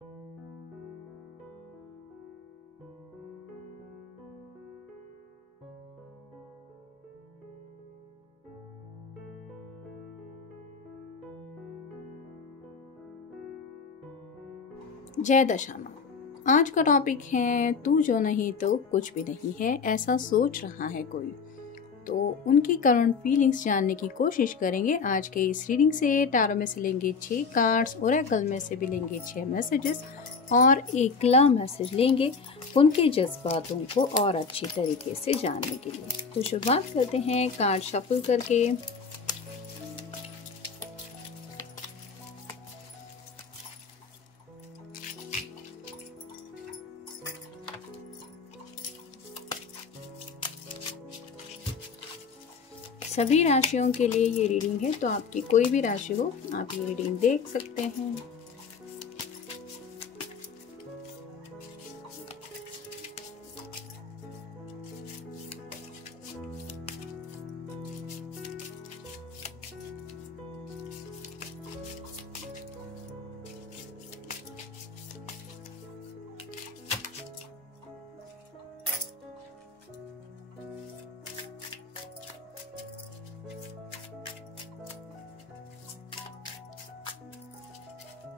जय दशामा। आज का टॉपिक है तू जो नहीं तो कुछ भी नहीं है, ऐसा सोच रहा है कोई। तो उनकी करंट फीलिंग्स जानने की कोशिश करेंगे आज के इस रीडिंग से। टैरो में से लेंगे 6 कार्ड्स, ओरेकल में से भी लेंगे 6 मैसेजेस और एक लव मैसेज लेंगे उनके जज्बातों को और अच्छी तरीके से जानने के लिए। तो शुरुआत करते हैं कार्ड शफल करके। सभी राशियों के लिए ये रीडिंग है, तो आपकी कोई भी राशि हो आप ये रीडिंग देख सकते हैं।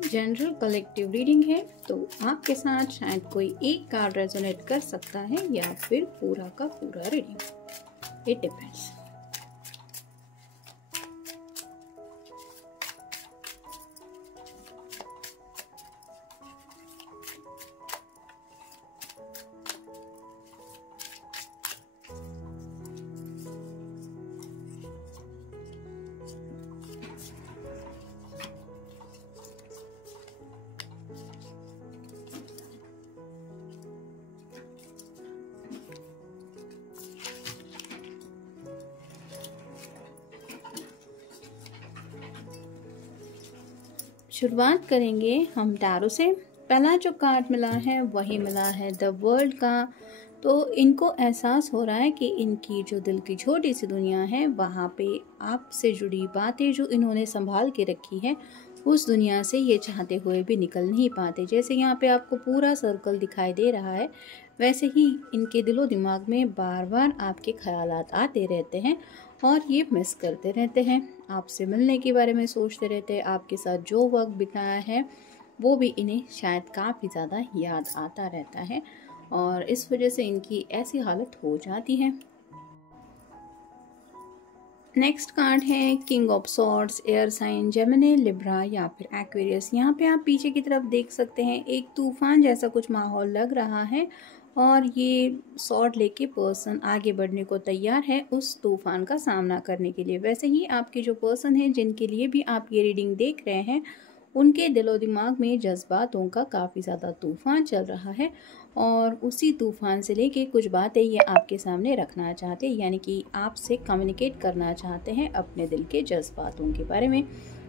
जनरल कलेक्टिव रीडिंग है, तो आपके साथ शायद कोई एक कार्ड रेजोनेट कर सकता है या फिर पूरा का पूरा रीडिंग, इट डिपेंड्स। शुरुआत करेंगे हम टैरो से। पहला जो कार्ड मिला है वही मिला है द वर्ल्ड का। तो इनको एहसास हो रहा है कि इनकी जो दिल की छोटी सी दुनिया है वहाँ पे आपसे जुड़ी बातें जो इन्होंने संभाल के रखी है, उस दुनिया से ये चाहते हुए भी निकल नहीं पाते। जैसे यहाँ पे आपको पूरा सर्कल दिखाई दे रहा है, वैसे ही इनके दिलो दिमाग में बार बार आपके ख्यालात आते रहते हैं और ये मिस करते रहते हैं, आपसे मिलने के बारे में सोचते रहते हैं। आपके साथ जो वक्त बिताया है वो भी इन्हें शायद काफ़ी ज़्यादा याद आता रहता है और इस वजह से इनकी ऐसी हालत हो जाती है। नेक्स्ट कार्ड है king of swords, air sign Gemini, Libra या फिर एक्वेरियस। यहाँ पे आप पीछे की तरफ देख सकते हैं एक तूफान जैसा कुछ माहौल लग रहा है और ये सॉर्ड लेके पर्सन आगे बढ़ने को तैयार है उस तूफान का सामना करने के लिए। वैसे ही आपके जो पर्सन है जिनके लिए भी आप ये रीडिंग देख रहे हैं, उनके दिलो दिमाग में जज्बातों का काफ़ी ज़्यादा तूफान चल रहा है और उसी तूफान से लेके कुछ बातें ये आपके सामने रखना चाहते हैं, यानी कि आपसे कम्युनिकेट करना चाहते हैं अपने दिल के जज्बातों के बारे में।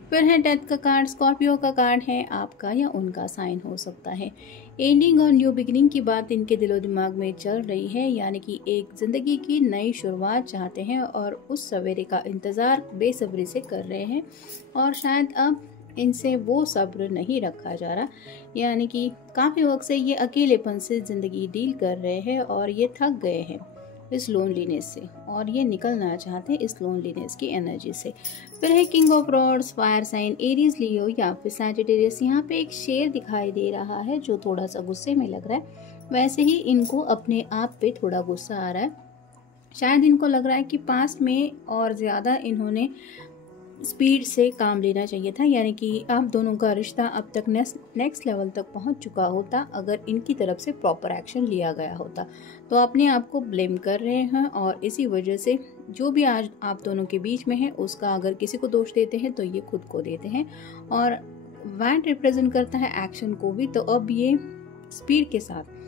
फिर है डेथ का कार्ड, स्कॉर्पियो का कार्ड है, आपका या उनका साइन हो सकता है। एंडिंग और न्यू बिगिनिंग की बात इनके दिलो दिमाग में चल रही है, यानी कि एक ज़िंदगी की नई शुरुआत चाहते हैं और उस सवेरे का इंतज़ार बेसब्री से कर रहे हैं और शायद अब इनसे वो सब्र नहीं रखा जा रहा, यानी कि काफ़ी वक्त से ये अकेलेपन से ज़िंदगी डील कर रहे हैं और ये थक गए हैं इस लोनलीनेस से और ये निकलना चाहते हैं इस लोनलीनेस की एनर्जी से। फिर है king of rods, fire sign, Aries, Leo या फिर सैजिटेरियस। यहाँ पे एक शेर दिखाई दे रहा है जो थोड़ा सा गुस्से में लग रहा है। वैसे ही इनको अपने आप पे थोड़ा गुस्सा आ रहा है, शायद इनको लग रहा है कि पास्ट में और ज़्यादा इन्होंने स्पीड से काम लेना चाहिए था, यानी कि आप दोनों का रिश्ता अब तक नेक्स्ट लेवल तक पहुंच चुका होता अगर इनकी तरफ से प्रॉपर एक्शन लिया गया होता। तो अपने आप को ब्लेम कर रहे हैं और इसी वजह से जो भी आज आप दोनों के बीच में है उसका अगर किसी को दोष देते हैं तो ये खुद को देते हैं। और वैट रिप्रेजेंट करता है एक्शन को भी, तो अब ये स्पीड के साथ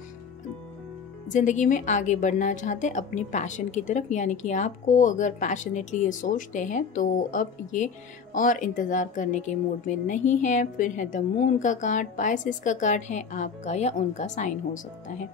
ज़िंदगी में आगे बढ़ना चाहते हैं अपने पैशन की तरफ, यानी कि आपको अगर पैशनेटली ये सोचते हैं तो अब ये और इंतज़ार करने के मूड में नहीं है। फिर है द मून का कार्ड, पाइसेस का कार्ड है, आपका या उनका साइन हो सकता है।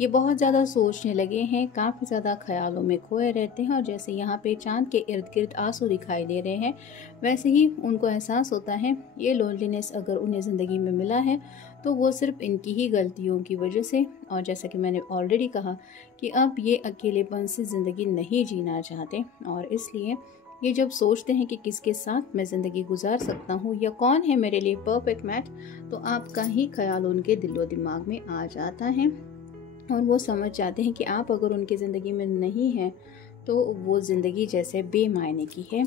ये बहुत ज़्यादा सोचने लगे हैं, काफ़ी ज़्यादा ख्यालों में खोए रहते हैं, और जैसे यहाँ पे चांद के इर्द गिर्द आंसू दिखाई दे रहे हैं, वैसे ही उनको एहसास होता है ये लोनलीनेस अगर उन्हें ज़िंदगी में मिला है तो वो सिर्फ इनकी ही गलतियों की वजह से। और जैसा कि मैंने ऑलरेडी कहा कि अब ये अकेलेपन से ज़िंदगी नहीं जीना चाहते, और इसलिए ये जब सोचते हैं कि किसके साथ मैं ज़िंदगी गुजार सकता हूँ या कौन है मेरे लिए परफेक्ट मैच, तो आपका ही ख्याल उनके दिलो दिमाग में आ जाता है और वो समझ जाते हैं कि आप अगर उनकी ज़िंदगी में नहीं हैं तो वो ज़िंदगी जैसे बेमायने की है।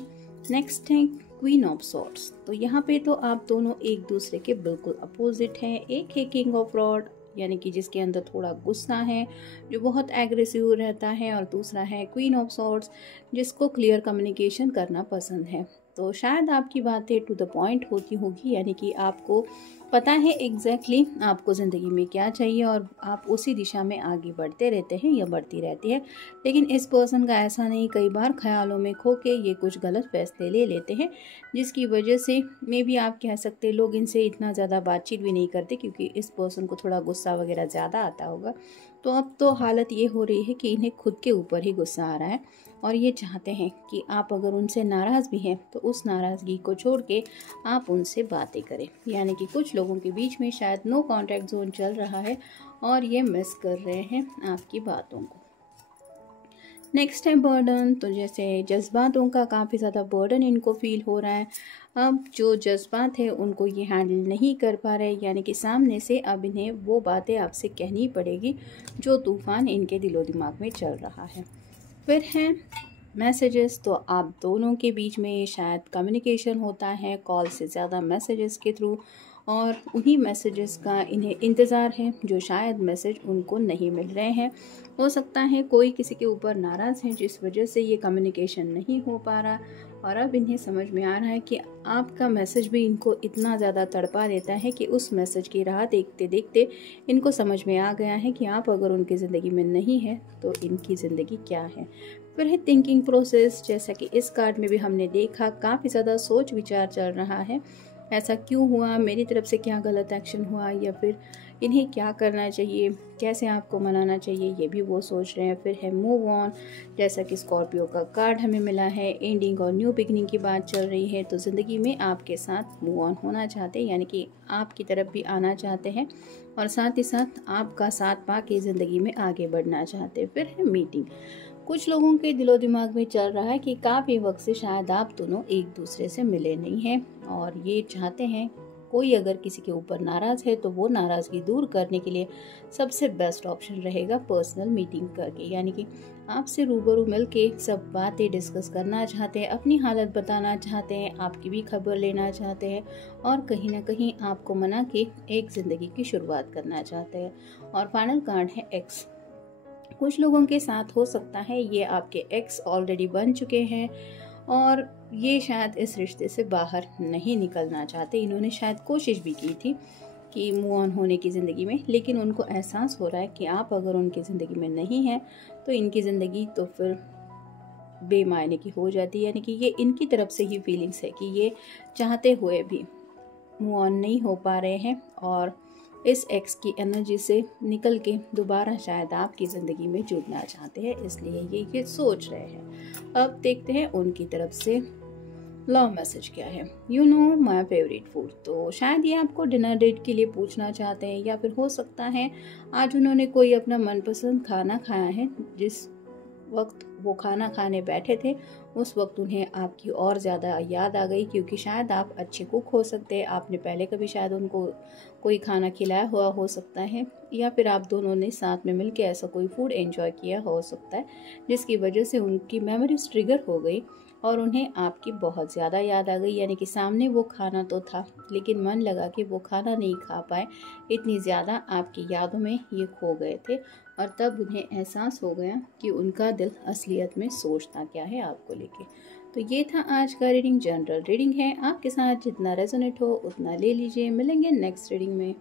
नेक्स्ट है क्वीन ऑफ सॉर्ड्स। तो यहाँ पे तो आप दोनों एक दूसरे के बिल्कुल अपोजिट हैं। एक है किंग ऑफ रॉड, यानी कि जिसके अंदर थोड़ा गुस्सा है, जो बहुत एग्रेसिव रहता है, और दूसरा है क्वीन ऑफ सॉर्ड्स, जिसको क्लियर कम्युनिकेशन करना पसंद है। तो शायद आपकी बातें टू द पॉइंट होती होगी, यानी कि आपको पता है एग्जैक्टली आपको ज़िंदगी में क्या चाहिए और आप उसी दिशा में आगे बढ़ते रहते हैं या बढ़ती रहती है। लेकिन इस पर्सन का ऐसा नहीं, कई बार ख्यालों में खो के ये कुछ गलत फैसले ले लेते हैं, जिसकी वजह से मे बी आप कह सकते लोग इनसे इतना ज़्यादा बातचीत भी नहीं करते, क्योंकि इस पर्सन को थोड़ा गुस्सा वगैरह ज़्यादा आता होगा। तो अब तो हालत ये हो रही है कि इन्हें खुद के ऊपर ही गुस्सा आ रहा है, और ये चाहते हैं कि आप अगर उनसे नाराज़ भी हैं तो उस नाराज़गी को छोड़ के आप उनसे बातें करें। यानी कि कुछ लोगों के बीच में शायद नो कॉन्टैक्ट जोन चल रहा है और ये मिस कर रहे हैं आपकी बातों को। नेक्स्ट है बर्डन। तो जैसे जज्बातों का काफ़ी ज़्यादा बर्डन इनको फील हो रहा है। अब जो जज्बात है उनको ये हैंडल नहीं कर पा रहे, यानी कि सामने से अब इन्हें वो बातें आपसे कहनी पड़ेगी जो तूफ़ान इनके दिलो दिमाग में चल रहा है। फिर है मैसेजेस। तो आप दोनों के बीच में शायद कम्युनिकेशन होता है कॉल से ज़्यादा मैसेजेस के थ्रू, और उन्हीं मैसेजेस का इन्हें इंतज़ार है जो शायद मैसेज उनको नहीं मिल रहे हैं। हो सकता है कोई किसी के ऊपर नाराज़ है जिस वजह से ये कम्युनिकेशन नहीं हो पा रहा, और अब इन्हें समझ में आ रहा है कि आपका मैसेज भी इनको इतना ज़्यादा तड़पा देता है कि उस मैसेज की राह देखते देखते इनको समझ में आ गया है कि आप अगर उनकी ज़िंदगी में नहीं है तो इनकी ज़िंदगी क्या है। फिर है थिंकिंग प्रोसेस। जैसा कि इस कार्ड में भी हमने देखा, काफ़ी ज़्यादा सोच विचार चल रहा है। ऐसा क्यों हुआ, मेरी तरफ से क्या गलत एक्शन हुआ, या फिर इन्हें क्या करना चाहिए, कैसे आपको मनाना चाहिए, ये भी वो सोच रहे हैं। फिर है मूव ऑन। जैसा कि स्कॉर्पियो का कार्ड हमें मिला है, एंडिंग और न्यू बिगनिंग की बात चल रही है। तो ज़िंदगी में आपके साथ मूव ऑन होना चाहते हैं, यानी कि आपकी तरफ भी आना चाहते हैं, और साथ ही साथ आपका साथ पा के ज़िंदगी में आगे बढ़ना चाहते हैं। फिर है मीटिंग। कुछ लोगों के दिलो दिमाग में चल रहा है कि काफ़ी वक्त से शायद आप दोनों एक दूसरे से मिले नहीं हैं, और ये चाहते हैं कोई अगर किसी के ऊपर नाराज़ है तो वो नाराज़गी दूर करने के लिए सबसे बेस्ट ऑप्शन रहेगा पर्सनल मीटिंग करके, यानी कि आपसे रूबरू मिल के सब बातें डिस्कस करना चाहते हैं, अपनी हालत बताना चाहते हैं, आपकी भी खबर लेना चाहते हैं, और कहीं ना कहीं आपको मना के एक ज़िंदगी की शुरुआत करना चाहते हैं। और फाइनल कार्ड है एक्स। कुछ लोगों के साथ हो सकता है ये आपके एक्स ऑलरेडी बन चुके हैं, और ये शायद इस रिश्ते से बाहर नहीं निकलना चाहते। इन्होंने शायद कोशिश भी की थी कि मूव ऑन होने की ज़िंदगी में, लेकिन उनको एहसास हो रहा है कि आप अगर उनकी ज़िंदगी में नहीं हैं तो इनकी ज़िंदगी तो फिर बेमायने की हो जाती है। यानी कि ये इनकी तरफ से ही फीलिंग्स है कि ये चाहते हुए भी मूव ऑन नहीं हो पा रहे हैं, और इस एक्स की एनर्जी से निकल के दोबारा शायद आपकी ज़िंदगी में जुड़ना चाहते हैं, इसलिए ये सोच रहे हैं। अब देखते हैं उनकी तरफ से लव मैसेज क्या है। You know my favourite food. तो शायद ये आपको डिनर डेट के लिए पूछना चाहते हैं, या फिर हो सकता है आज उन्होंने कोई अपना मनपसंद खाना खाया है। जिस वक्त वो खाना खाने बैठे थे उस वक्त उन्हें आपकी और ज़्यादा याद आ गई, क्योंकि शायद आप अच्छे कुक हो सकते हैं, आपने पहले कभी शायद उनको कोई खाना खिलाया हुआ हो सकता है, या फिर आप दोनों ने साथ में मिलकर ऐसा कोई फूड एंजॉय किया हो सकता है, जिसकी वजह से उनकी मेमोरीज ट्रिगर हो गई और उन्हें आपकी बहुत ज़्यादा याद आ गई। यानी कि सामने वो खाना तो था लेकिन मन लगा कि वो खाना नहीं खा पाए, इतनी ज़्यादा आपकी यादों में ये खो गए थे, और तब उन्हें एहसास हो गया कि उनका दिल असलियत में सोचता क्या है आपको लेके। तो ये था आज का रीडिंग, जनरल रीडिंग है, आपके साथ जितना रेजोनेट हो उतना ले लीजिए। मिलेंगे नेक्स्ट रीडिंग में।